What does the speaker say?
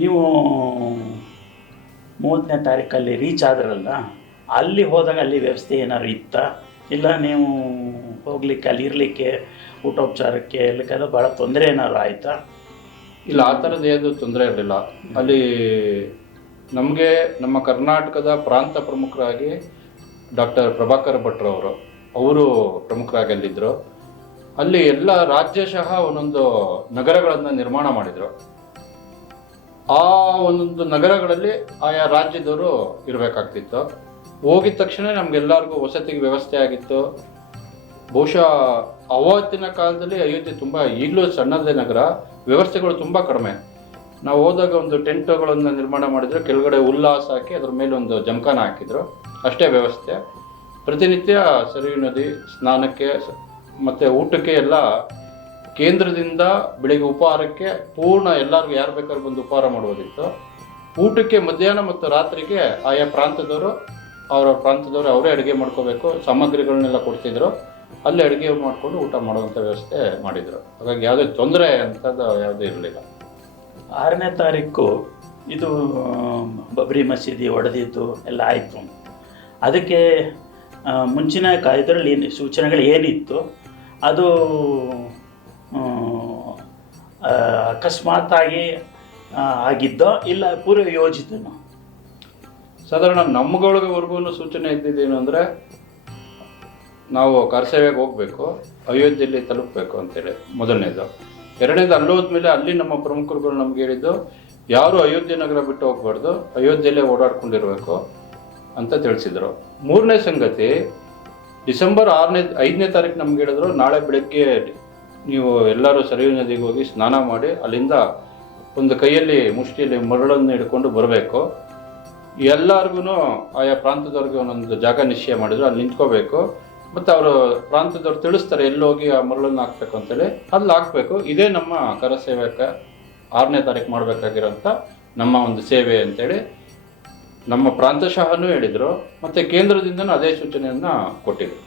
ನೀವು 30ನೇ ತಾರೀಕಲ್ಲಿ ರೀಚ್ ಆದ್ರಲ್ಲ, ಅಲ್ಲಿ ಹೋದಾಗ ಅಲ್ಲಿ ವ್ಯವಸ್ಥೆ ಏನಾದ್ರು ಇತ್ತಾ? ಇಲ್ಲ ನೀವು ಹೋಗ್ಲಿಕ್ಕೆ ಅಲ್ಲಿ ಇರಲಿಕ್ಕೆ ಊಟೋಪಚಾರಕ್ಕೆ ಎಲ್ಲಕ್ಕೆಲ್ಲ ಭಾಳ ತೊಂದರೆ ಏನಾದ್ರು ಆಯಿತಾ? ಇಲ್ಲ, ಆ ಥರದ್ದು ಏನು ತೊಂದರೆ ಇರಲಿಲ್ಲ. ಅಲ್ಲಿ ನಮಗೆ ನಮ್ಮ ಕರ್ನಾಟಕದ ಪ್ರಾಂತ ಪ್ರಮುಖರಾಗಿ ಡಾಕ್ಟರ್ ಪ್ರಭಾಕರ್ ಭಟ್ರವರು ಅವರು ಪ್ರಮುಖರಾಗಿ ಅಲ್ಲಿದ್ದರು. ಅಲ್ಲಿ ಎಲ್ಲ ರಾಜ್ಯಶಃ ಒಂದೊಂದು ನಗರಗಳನ್ನು ನಿರ್ಮಾಣ ಮಾಡಿದರು. ಆ ಒಂದೊಂದು ನಗರಗಳಲ್ಲಿ ಆಯಾ ರಾಜ್ಯದವರು ಇರಬೇಕಾಗ್ತಿತ್ತು. ಹೋಗಿದ ತಕ್ಷಣ ನಮಗೆಲ್ಲರಿಗೂ ವಸತಿಗೆ ವ್ಯವಸ್ಥೆ ಆಗಿತ್ತು. ಬಹುಶಃ ಅವತ್ತಿನ ಕಾಲದಲ್ಲಿ ಅಯೋಧ್ಯೆ ತುಂಬ, ಈಗಲೂ ಸಣ್ಣದೇ ನಗರ, ವ್ಯವಸ್ಥೆಗಳು ತುಂಬ ಕಡಿಮೆ. ನಾವು ಹೋದಾಗ ಒಂದು ಟೆಂಟ್ಗಳನ್ನು ನಿರ್ಮಾಣ ಮಾಡಿದ್ರು, ಕೆಳಗಡೆ ಉಲ್ಲಾಸ ಹಾಕಿ ಅದ್ರ ಮೇಲೆ ಒಂದು ಜಮಖಾನ ಹಾಕಿದ್ರು, ಅಷ್ಟೇ ವ್ಯವಸ್ಥೆ. ಪ್ರತಿನಿತ್ಯ ಸರಯೂ ನದಿ ಸ್ನಾನಕ್ಕೆ ಮತ್ತು ಊಟಕ್ಕೆ ಎಲ್ಲ ಕೇಂದ್ರದಿಂದ ಬೆಳಿಗ್ಗೆ ಉಪಹಾರಕ್ಕೆ ಪೂರ್ಣ ಎಲ್ಲರಿಗೂ ಯಾರು ಬೇಕಾದ್ರೂ ಬಂದು ಉಪಹಾರ ಮಾಡುವುದಿತ್ತು. ಊಟಕ್ಕೆ ಮಧ್ಯಾಹ್ನ ಮತ್ತು ರಾತ್ರಿಗೆ ಆಯಾ ಪ್ರಾಂತದವರು ಅವರೇ ಅಡುಗೆ ಮಾಡ್ಕೋಬೇಕು. ಸಾಮಗ್ರಿಗಳನ್ನೆಲ್ಲ ಕೊಡ್ತಿದ್ರು, ಅಲ್ಲಿ ಅಡುಗೆ ಮಾಡಿಕೊಂಡು ಊಟ ಮಾಡುವಂಥ ವ್ಯವಸ್ಥೆ ಮಾಡಿದರು. ಹಾಗಾಗಿ ಯಾವುದೇ ತೊಂದರೆ ಅಂಥದ್ದು ಯಾವುದೂ ಇರಲಿಲ್ಲ. 6ನೇ ತಾರೀಕು ಇದು ಬಬ್ರಿ ಮಸೀದಿ ಒಡೆದಿದ್ದು ಎಲ್ಲ ಆಯಿತು. ಅದಕ್ಕೆ ಮುಂಚಿನ ಇದರಲ್ಲಿ ಸೂಚನೆಗಳು ಏನಿತ್ತು ಅದು ಅಕಸ್ಮಾತ್ತಾಗಿ ಆಗಿದ್ದೋ ಇಲ್ಲ ಪೂರ್ವ ಯೋಜಿತನೋ? ಸಾಧಾರಣ ನಮ್ಮಗಳಿವರೆಗೂ ಸೂಚನೆ ಇದ್ದಿದ್ದೇನು ಅಂದರೆ, ನಾವು ಕರಸೇವೆಗೆ ಹೋಗಬೇಕು, ಅಯೋಧ್ಯೆಯಲ್ಲಿ ತಲುಪಬೇಕು ಅಂತೇಳಿ ಮೊದಲನೇದು. ಎರಡನೇದು, ಅಲ್ಲಿ ಹೋದ್ಮೇಲೆ ಅಲ್ಲಿ ನಮ್ಮ ಪ್ರಮುಖರುಗಳು ನಮ್ಗೆ ಹೇಳಿದ್ದು, ಯಾರು ಅಯೋಧ್ಯೆ ನಗರ ಬಿಟ್ಟು ಹೋಗ್ಬಾರ್ದು, ಅಯೋಧ್ಯೆಯಲ್ಲೇ ಓಡಾಡ್ಕೊಂಡಿರಬೇಕು ಅಂತ ತಿಳಿಸಿದರು. ಮೂರನೇ ಸಂಗತಿ, ಡಿಸೆಂಬರ್ 5ನೇ ತಾರೀಕು ನಮ್ಗೆ ಹೇಳಿದ್ರು, ನಾಳೆ ಬೆಳಗ್ಗೆ ನೀವು ಎಲ್ಲರೂ ಸರಯೂ ನದಿಗೆ ಹೋಗಿ ಸ್ನಾನ ಮಾಡಿ ಅಲ್ಲಿಂದ ಒಂದು ಕೈಯಲ್ಲಿ ಮುಷ್ಟಿಯಲ್ಲಿ ಮರಳನ್ನು ಹಿಡ್ಕೊಂಡು ಬರಬೇಕು. ಎಲ್ಲರಿಗೂ ಆಯಾ ಪ್ರಾಂತದವ್ರಿಗೆ ಒಂದೊಂದು ಜಾಗ ನಿಶ್ಚಯ ಮಾಡಿದ್ರು, ಅಲ್ಲಿ ನಿಂತ್ಕೋಬೇಕು. ಮತ್ತು ಅವರು ಪ್ರಾಂತದವ್ರು ತಿಳಿಸ್ತಾರೆ ಎಲ್ಲಿ ಹೋಗಿ ಆ ಮರಳನ್ನು ಹಾಕ್ಬೇಕು ಅಂತೇಳಿ, ಅಲ್ಲಿ ಹಾಕಬೇಕು. ಇದೇ ನಮ್ಮ ಕರಸೇವಕ 6ನೇ ತಾರೀಕು ಮಾಡಬೇಕಾಗಿರೋಂಥ ನಮ್ಮ ಒಂದು ಸೇವೆ ಅಂತೇಳಿ ನಮ್ಮ ಪ್ರಾಂತಶಃನೂ ಹೇಳಿದರು. ಮತ್ತು ಕೇಂದ್ರದಿಂದನೂ ಅದೇ ಸೂಚನೆಯನ್ನು ಕೊಟ್ಟಿದ್ರು.